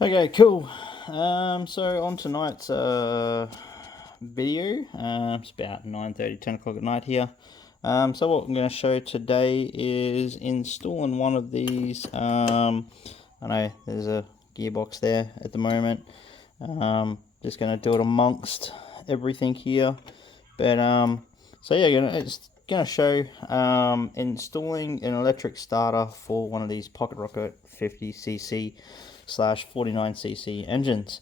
Okay, cool. So on tonight's video, it's about 9:30, 10 o'clock at night here. So what I'm going to show today is installing one of these. I know there's a gearbox there at the moment. Just going to do it amongst everything here. But so yeah, it's going to show installing an electric starter for one of these Pocket Rocket 50cc / 49cc engines.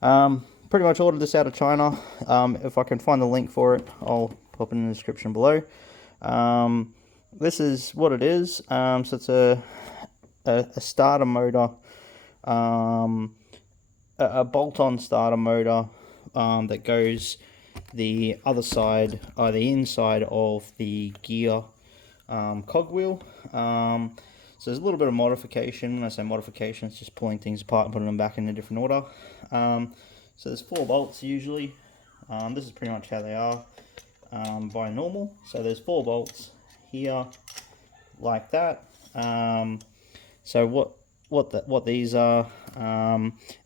Pretty much ordered this out of China. If I can find the link for it, I'll pop it in the description below. This is what it is. So it's a starter motor, a bolt-on starter motor that goes the other side, or the inside of the gear cogwheel. So there's a little bit of modification. When I say modification, it's just pulling things apart and putting them back in a different order. So there's 4 bolts usually. This is pretty much how they are by normal. So there's 4 bolts here, like that. So what these are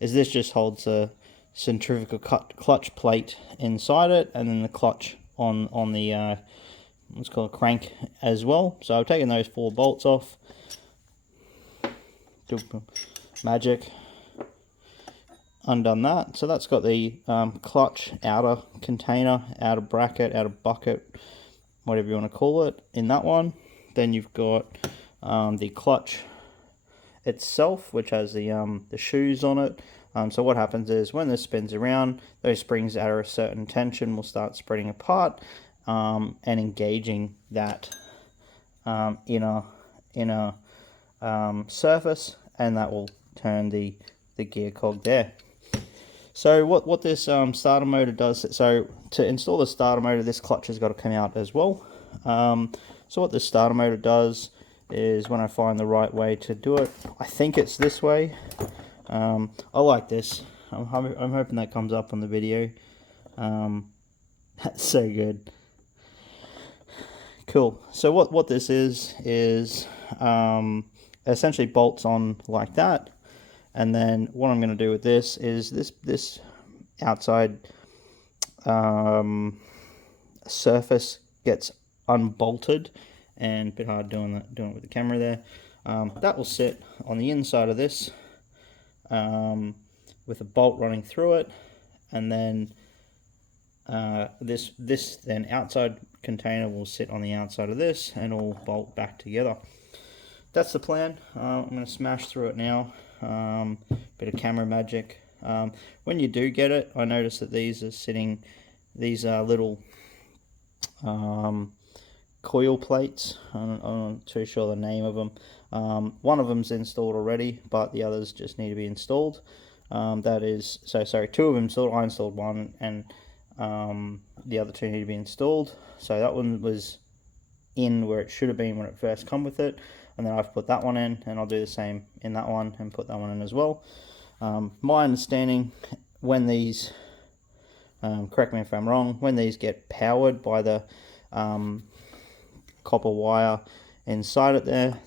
is this just holds a centrifugal clutch plate inside it, and then the clutch on the let's call it crank as well. So I've taken those 4 bolts off. Magic. Undone that. So that's got the clutch outer container, outer bracket, outer bucket, whatever you want to call it, in that one. Then you've got the clutch itself, which has the shoes on it. So what happens is when this spins around, those springs at a certain tension will start spreading apart and engaging that inner surface, and that will turn the gear cog there. So what this starter motor does, so to install the starter motor, this clutch has got to come out as well. So what this starter motor does is, when I find the right way to do it, I think it's this way. I like this. I'm hoping that comes up on the video. That's so good. Cool. So what this is essentially bolts on like that. And then what I'm going to do with this is this outside surface gets unbolted, and a bit hard doing it with the camera there. That will sit on the inside of this with a bolt running through it, and then this then outside container will sit on the outside of this and all bolt back together. That's the plan. I'm going to smash through it now. Bit of camera magic. When you do get it, I notice that these are sitting, these are little coil plates. I'm not too sure the name of them. One of them's installed already, but the others just need to be installed. That is, so sorry, 2 of them installed. I installed one, and the other 2 need to be installed. So that one was in where it should have been when it first come with it, and then I've put that one in, and I'll do the same in that one and put that one in as well. My understanding, when these, correct me if I'm wrong, when these get powered by the copper wire inside it there,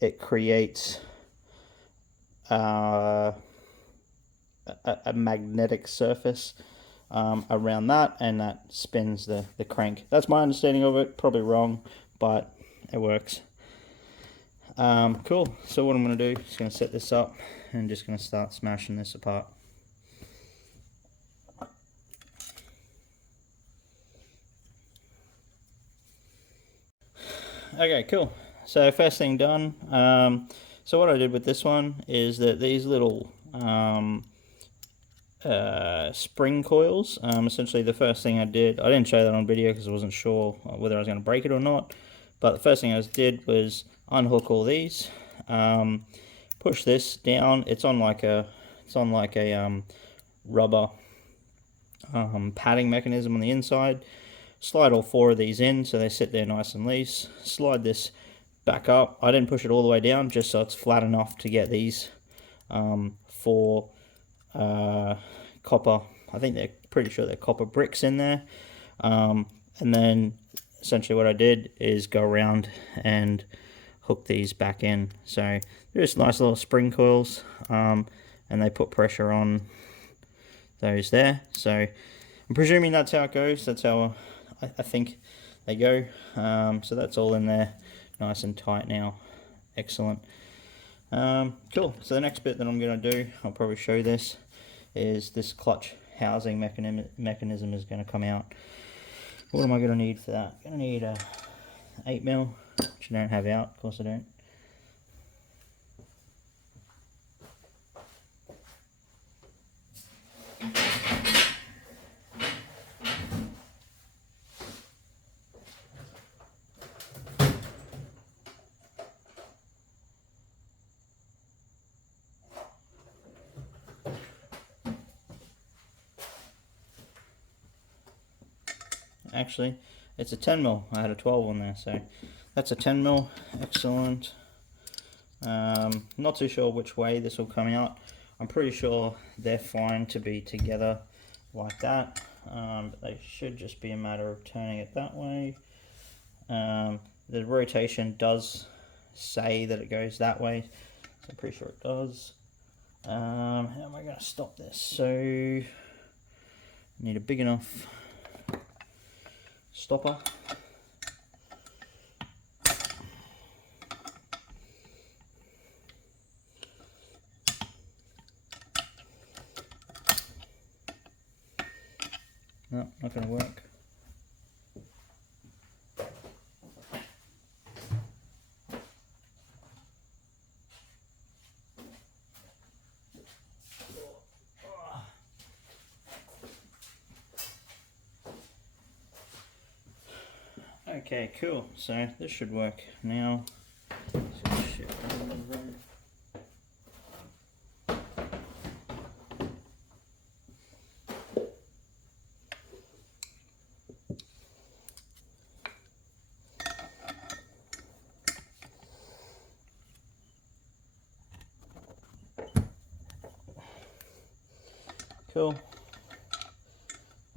it creates a magnetic surface around that, and that spins the crank. That's my understanding of it. Probably wrong, but it works. Cool. So what I'm going to do is going to set this up and just going to start smashing this apart. Okay, cool. So first thing done. So what I did with this one is that these little spring coils, essentially the first thing I didn't show that on video because I wasn't sure whether I was going to break it or not, but the first thing I did was unhook all these, push this down. It's on like a rubber padding mechanism on the inside. Slide all 4 of these in so they sit there nice and loose. Slide this back up. I didn't push it all the way down, just so it's flat enough to get these 4 copper, I think they're pretty sure they're copper bricks in there. And then essentially what I did is go around and hook these back in. So they're just nice little spring coils, and they put pressure on those there. So I'm presuming that's how it goes. That's how I think they go. So that's all in there, nice and tight now. Excellent. Cool. So the next bit that I'm going to do, I'll probably show this, is this clutch housing mechanism is going to come out. What am I going to need for that? I'm going to need a 8mm, which I don't have out, of course I don't. Actually, it's a 10mm. I had a 12 on there, so that's a 10mm. Excellent. Not too sure which way this will come out. I'm pretty sure they're fine to be together like that, but they should just be a matter of turning it that way. The rotation does say that it goes that way, so I'm pretty sure it does. How am I going to stop this? So I need a big enough stopper. No, not going to work. Okay, cool. So this should work now. Cool.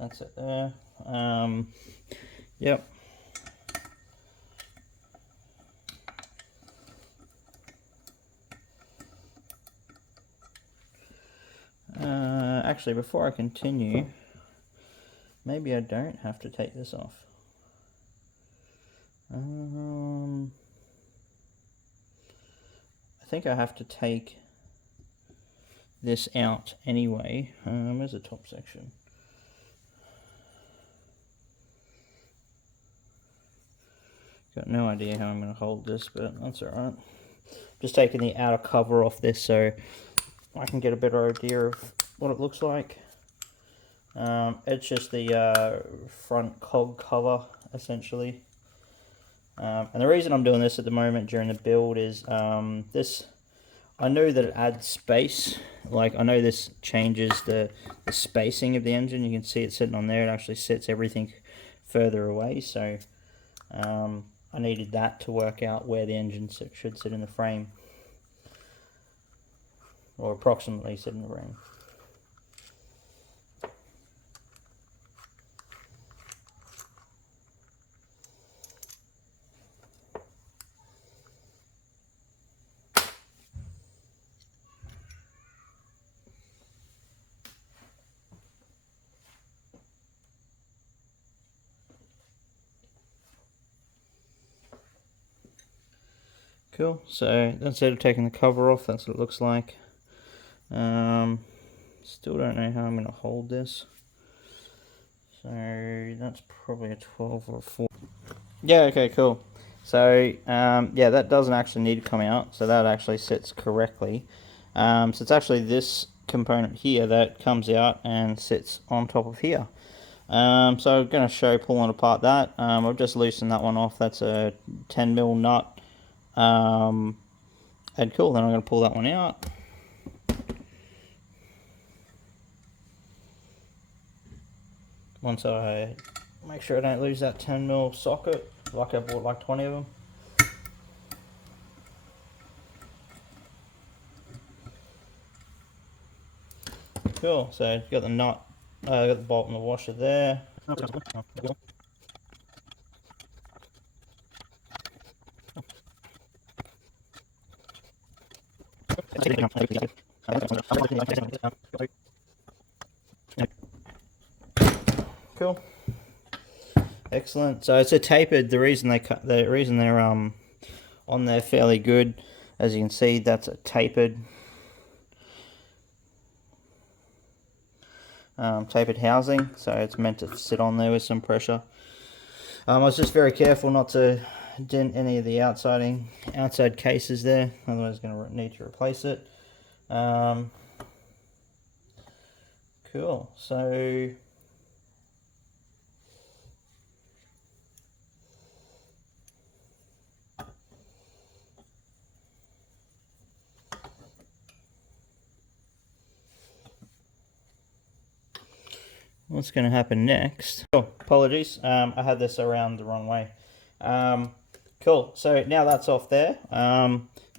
That's it there. Yep. Actually, before I continue, maybe I don't have to take this off. I think I have to take this out anyway. Where's the top section? Got no idea how I'm going to hold this, but that's alright. Just taking the outer cover off this so I can get a better idea of what it looks like. It's just the front cog cover, essentially. And the reason I'm doing this at the moment during the build is this. I know that it adds space. Like, I know this changes the spacing of the engine. You can see it sitting on there. It actually sets everything further away. So I needed that to work out where the engine should sit in the frame, or approximately sit in the frame. Cool, so instead of taking the cover off, that's what it looks like. Still don't know how I'm going to hold this. So that's probably a 12 or a 4. Yeah, okay, cool. So yeah, that doesn't actually need to come out, so that actually sits correctly. So it's actually this component here that comes out and sits on top of here. So I'm going to show pulling apart that. I've just loosened that one off. That's a 10mm nut. And cool, then I'm going to pull that one out. Once I make sure I don't lose that 10mm socket, like I bought like 20 of them. Cool, so you got the nut, got the bolt and the washer there. Cool. Excellent. So it's a tapered. The reason they're on there fairly good, as you can see, that's a tapered housing, so it's meant to sit on there with some pressure. I was just very careful not to dent any of the outside cases there, otherwise I'm going to need to replace it. Cool. So what's going to happen next? Oh, apologies, I had this around the wrong way. Cool, so now that's off there.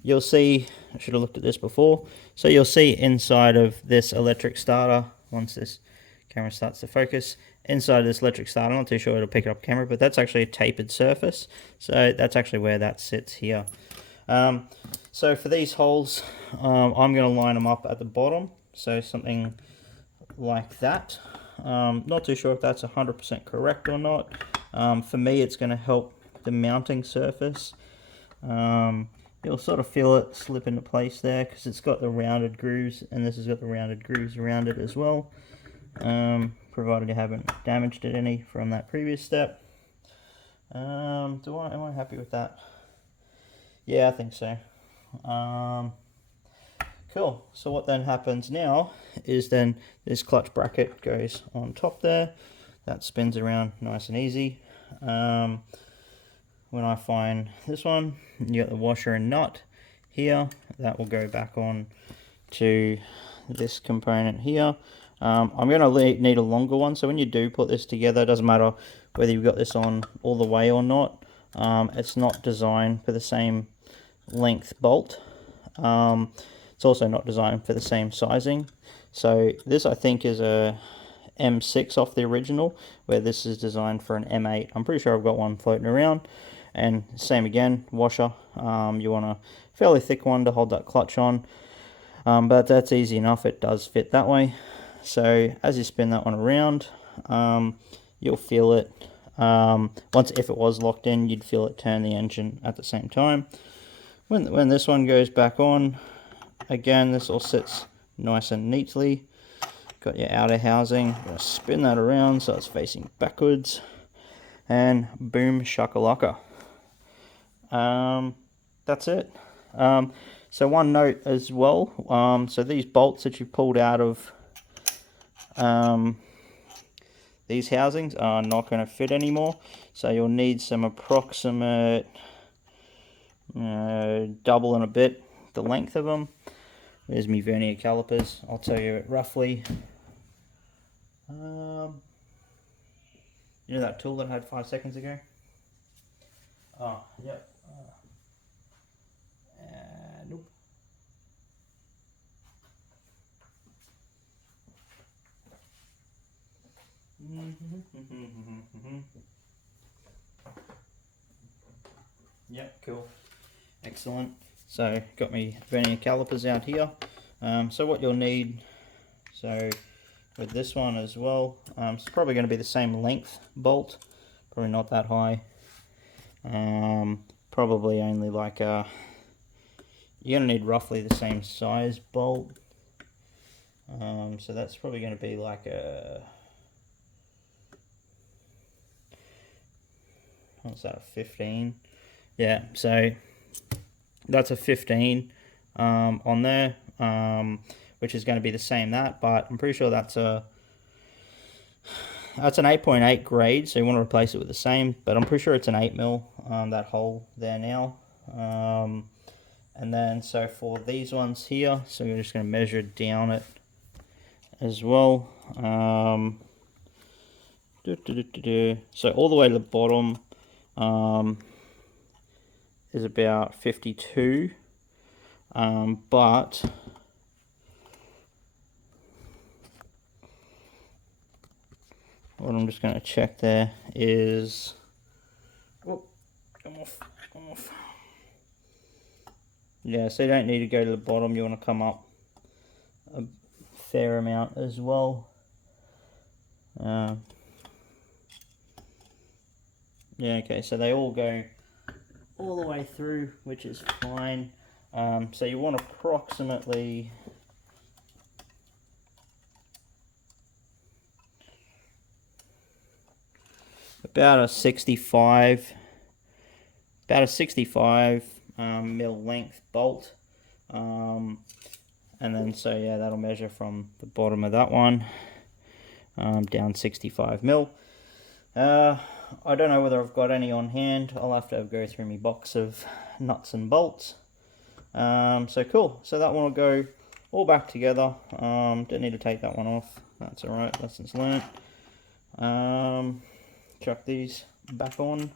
You'll see, I should have looked at this before, so you'll see inside of this electric starter, once this camera starts to focus, inside of this electric starter, I'm not too sure it'll pick it up camera, but that's actually a tapered surface, so that's actually where that sits here. So for these holes, I'm going to line them up at the bottom, so something like that. Not too sure if that's 100% correct or not. For me, it's going to help the mounting surface. You'll sort of feel it slip into place there because it's got the rounded grooves, and this has got the rounded grooves around it as well, provided you haven't damaged it any from that previous step. Am I happy with that? Yeah, I think so. Cool. So what then happens now is then this clutch bracket goes on top there. That spins around nice and easy. When I find this one, you got the washer and nut here. That will go back on to this component here. I'm going to need a longer one, so when you do put this together, it doesn't matter whether you've got this on all the way or not. It's not designed for the same length bolt. It's also not designed for the same sizing. So this, I think, is a M6 off the original, where this is designed for an M8. I'm pretty sure I've got one floating around. And same again, washer. You want a fairly thick one to hold that clutch on, but that's easy enough. It does fit that way. So as you spin that one around, you'll feel it. If it was locked in, you'd feel it turn the engine at the same time. When this one goes back on, again, this all sits nice and neatly. Got your outer housing. I'm going to spin that around so it's facing backwards, and boom shakalaka. That's it. So one note as well, so these bolts that you pulled out of these housings are not going to fit anymore, so you'll need some approximate double and a bit the length of them. There's my vernier calipers. I'll tell you it roughly. You know that tool that I had 5 seconds ago? Oh, yep. Nope. Yep, cool. Excellent. So, got me vernier calipers out here. So what you'll need, so with this one as well, it's probably going to be the same length bolt, probably not that high. Probably only like a, you're going to need roughly the same size bolt. So that's probably going to be like a, what's that, a 15? Yeah, so that's a 15 on there, which is going to be the same but I'm pretty sure that's an 8.8 grade, so you want to replace it with the same, but I'm pretty sure it's an 8mm, that hole there now. And then so for these ones here, so we're just going to measure down it as well. So all the way to the bottom is about 52, but what I'm just going to check there is, oh, come off. Yeah, so you don't need to go to the bottom, you want to come up a fair amount as well. Yeah, okay, so they all go all the way through, which is fine. So you want approximately about a 65 mil length bolt, and then so yeah, that'll measure from the bottom of that one down 65 mil. I don't know whether I've got any on hand. I'll have to go through my box of nuts and bolts. So cool, so that one will go all back together. Don't need to take that one off, that's alright, lessons learnt. Chuck these back on.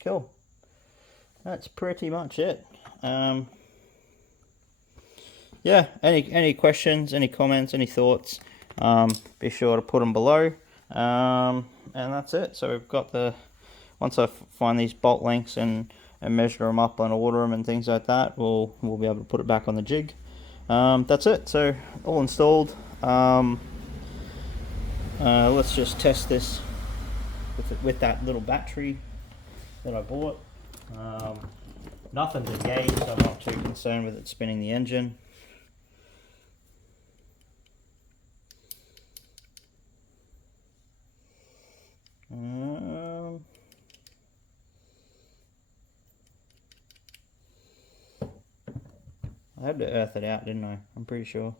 Cool. That's pretty much it. Yeah, any questions, any comments, any thoughts, be sure to put them below. And that's it. So we've got once I find these bolt lengths and measure them up and order them and things like that, we'll be able to put it back on the jig. That's it. So all installed. Let's just test this with that little battery that I bought. Nothing's engaged, so I'm not too concerned with it spinning the engine. I had to earth it out, didn't I? I'm pretty sure.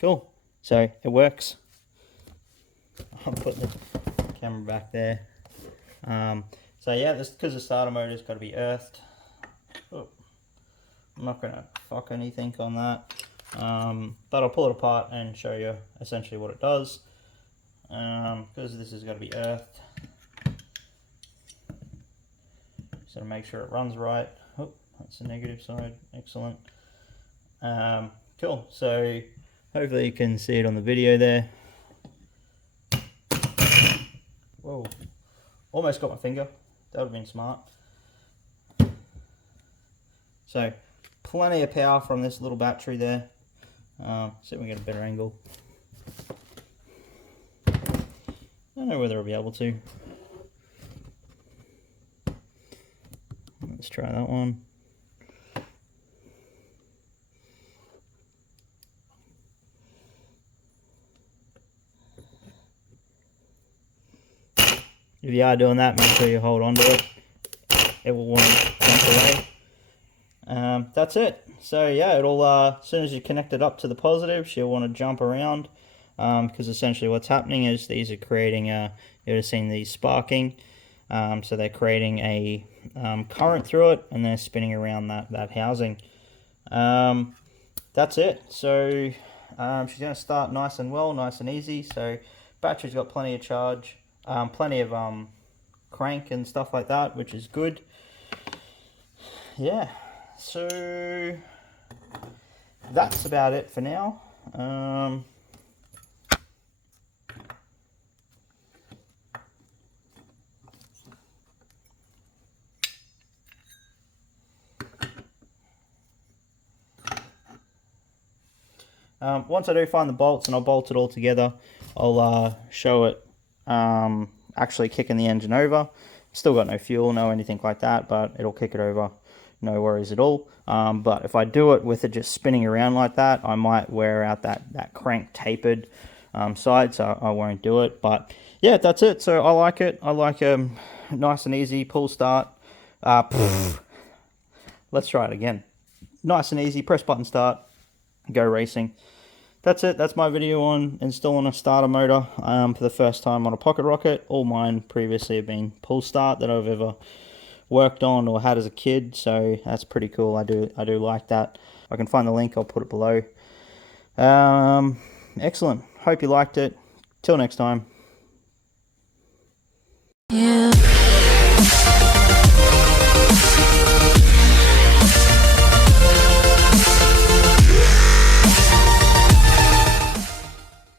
Cool. So it works. I'll put the camera back there. So yeah, this because the starter motor's got to be earthed. Oh, I'm not gonna fuck anything on that. But I'll pull it apart and show you essentially what it does. Because this has got to be earthed. So to make sure it runs right. Oh, that's the negative side. Excellent. Cool. So hopefully you can see it on the video there. Whoa. Almost got my finger. That would have been smart. So plenty of power from this little battery there. See if we can get a better angle. I don't know whether I'll be able to. Let's try that one. If you are doing that, make sure you hold on to it. It will want to jump away. That's it. So yeah, it'll as soon as you connect it up to the positive, she'll want to jump around, because essentially what's happening is these are creating you would have seen these sparking. So they're creating a current through it, and they're spinning around that housing. That's it. So she's going to start nice and well, nice and easy. So battery's got plenty of charge, plenty of crank and stuff like that, which is good. Yeah, so that's about it for now. Once I do find the bolts and I'll bolt it all together, I'll show it actually kicking the engine over. Still got no fuel, no anything like that, but it'll kick it over, no worries at all. But if I do it with it just spinning around like that, I might wear out that crank tapered side, so I won't do it. But yeah, that's it. So I like it. I like nice and easy pull start. Let's try it again. Nice and easy, press button start, go racing. That's it. That's my video on installing a starter motor for the first time on a Pocket Rocket. All mine previously have been pull start that I've ever worked on or had as a kid, so that's pretty cool. I do like that. If I can find the link, I'll put it below. Excellent. Hope you liked it. Till next time. Yeah.